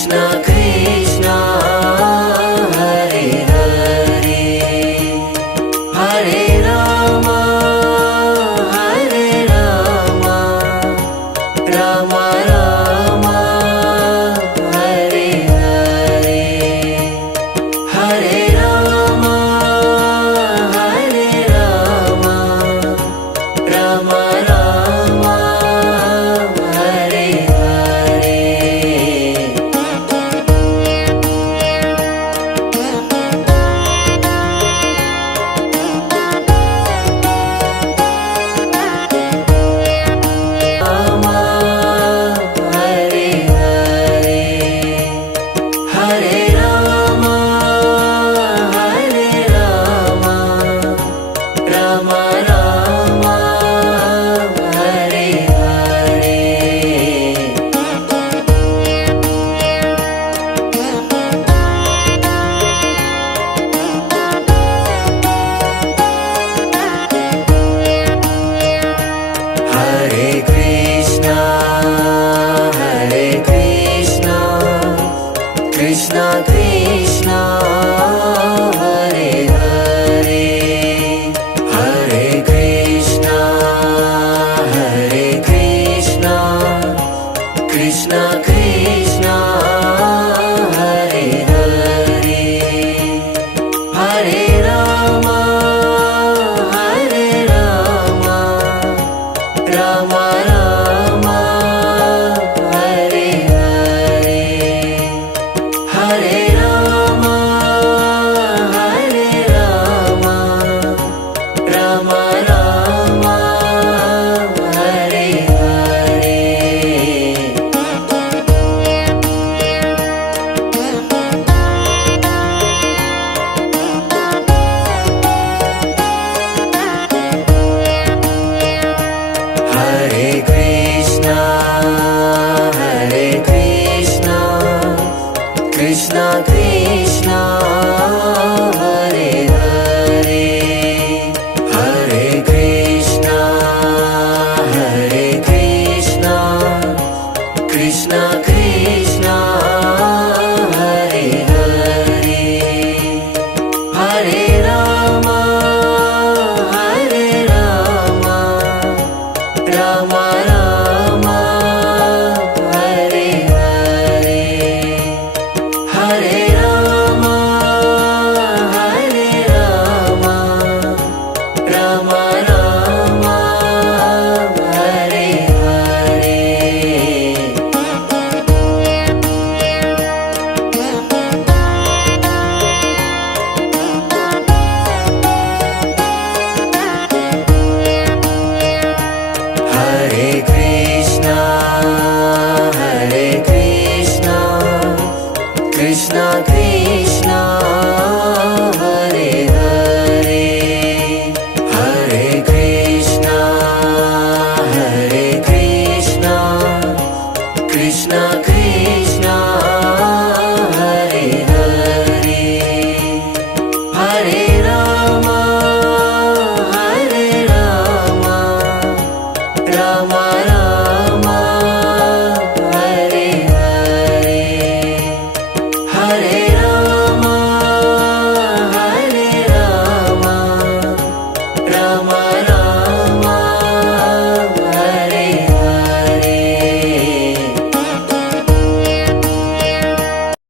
Krishna Krishna Hare Hare Hare Rama Hare Rama Rama Rama Hare Hare Hare Rama Hare Rama Rama Rama Hare Hare Krishna Krishna Hare Hare Hare Krishna Hare Krishna Krishna Krishna Hare Hare Hare Rama Hare Rama Rama Rama Hare Hare Hare Rama Hare Rama Rama Rama Hare Hare Hare Krishna Hare Krishna Krishna Krishna Hare Hare Hare Krishna Hare Krishna Krishna Krishna Hare Hare Hare Rama Hare Rama Rama Rama Hare Hare Hare Rama Hare Rama Rama Rama Hare Hare Hare Krishna Hare Krishna Krishna